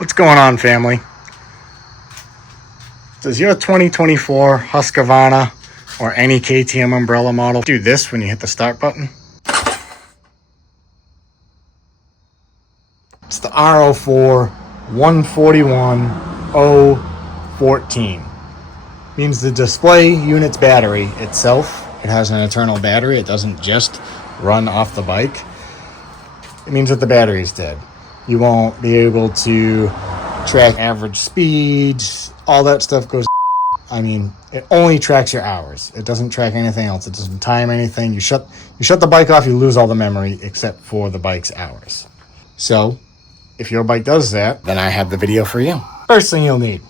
What's going on, family? Does your 2024 Husqvarna or any KTM umbrella model do this when you hit the start button? It's the r04 141014. Means the display unit's battery itself, it has an internal battery. It doesn't just run off the bike. It means that the battery's dead. You won't be able to track average speeds. All that stuff goes. I mean, it only tracks your hours. It doesn't track anything else. It doesn't time anything. You shut the bike off, you lose all the memory except for the bike's hours. So, if your bike does that, then I have the video for you. First thing you'll need,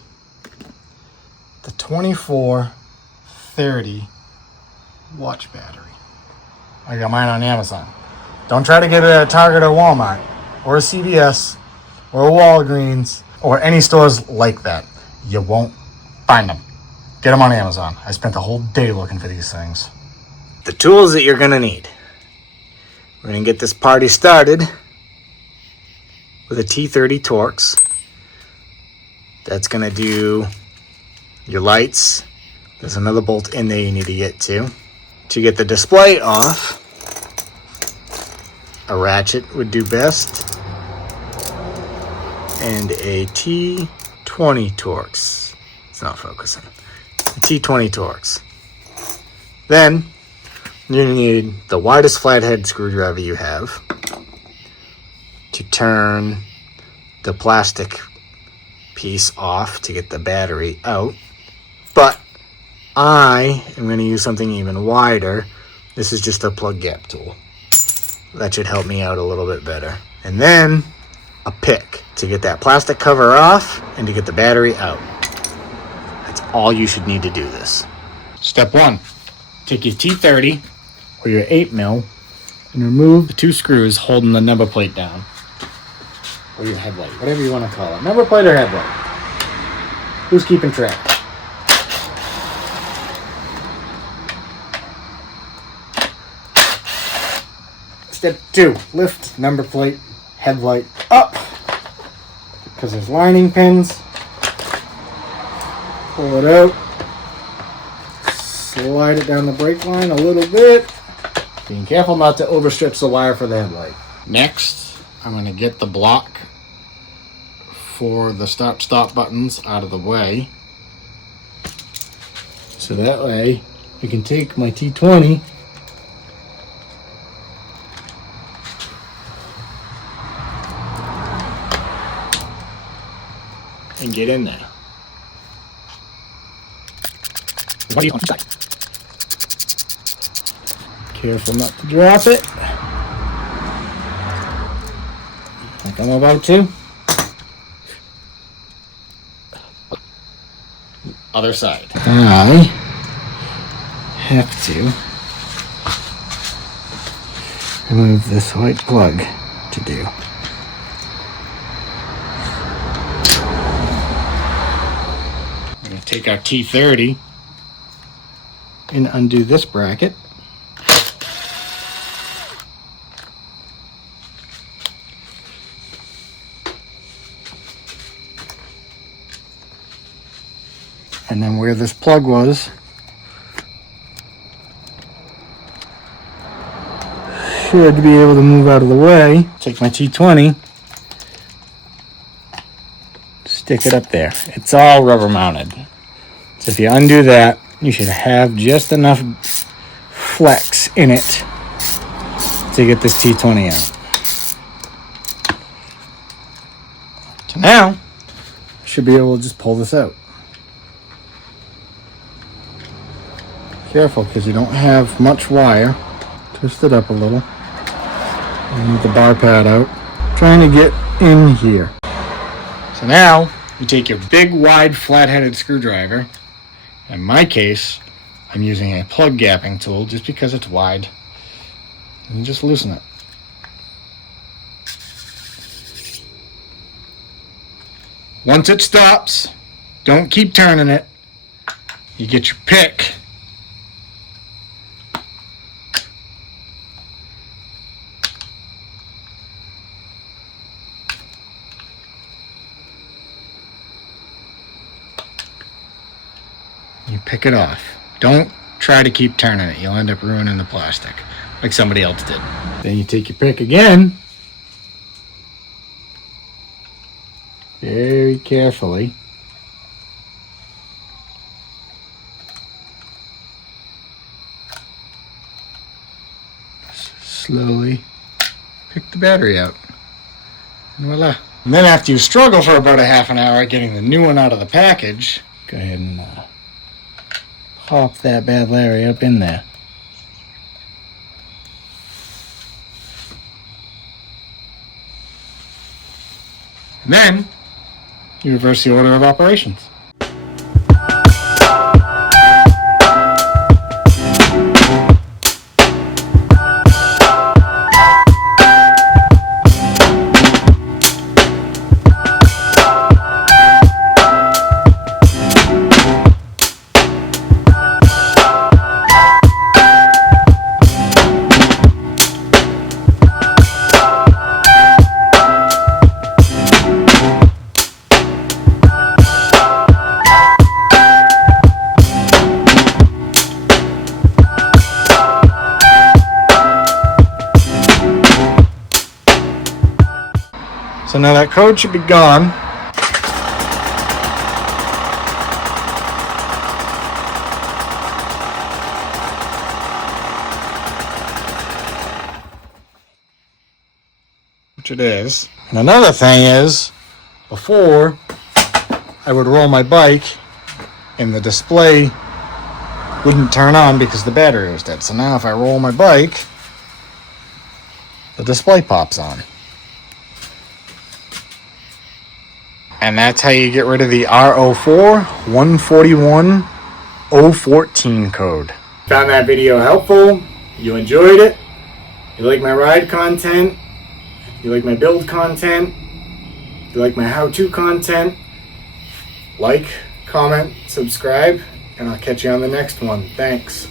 the 2430 watch battery. I got mine on Amazon. Don't try to get it at Target or Walmart or a CVS or a Walgreens or any stores like that. You won't find them. Get them on Amazon. I spent the whole day looking for these things. The tools that you're going to need. We're going to get this party started with a T30 Torx. That's going to do your lights. There's another bolt in there you need to get to. To get the display off, a ratchet would do best. And a T20 Torx. It's not focusing. A T20 Torx. Then, you need the widest flathead screwdriver you have to turn the plastic piece off to get the battery out. But I am going to use something even wider. This is just a plug gap tool. That should help me out a little bit better. And then a pick to get that plastic cover off and to get the battery out. That's all you should need to do this. Step 1. Take your T30 or your 8mm and remove the 2 screws holding the number plate down. Or your headlight, whatever you want to call it. Number plate or headlight. Who's keeping track? Step 2, lift number plate, headlight up, because there's lining pins. Pull it out, slide it down the brake line a little bit, being careful not to overstretch the wire for the headlight. Next, I'm going to get the block for the start-stop buttons out of the way, so that way I can take my T20 and get in there. What do you want to say? Careful not to drop it. Like I'm about to. Other side. I have to remove this white plug to do. Take our T30 and undo this bracket. And then where this plug was, should be able to move out of the way. Take my T20, stick it up there. It's all rubber mounted. So if you undo that, you should have just enough flex in it to get this T20 out. So now, you should be able to just pull this out. Careful, because you don't have much wire. Twist it up a little. You need the bar pad out. Trying to get in here. So now, you take your big, wide, flat-headed screwdriver. In my case, I'm using a plug gapping tool just because it's wide. And you just loosen it. Once it stops, don't keep turning it. You get your pick. and pick it off. Don't try to keep turning it. You'll end up ruining the plastic like somebody else did. Then you take your pick again, very carefully. Slowly pick the battery out. And voila. And then after you struggle for about a half an hour getting the new one out of the package, go ahead and pop that bad Larry up in there. And then you reverse the order of operations. So now that code should be gone. Which it is. And another thing is, before I would roll my bike and the display wouldn't turn on because the battery was dead. So now if I roll my bike, the display pops on. And that's how you get rid of the r04 141014 code. Found that video helpful. You enjoyed it. You like my ride content. You like my build content. You like my how-to content. Like, comment, subscribe, and I'll catch you on the next one. Thanks.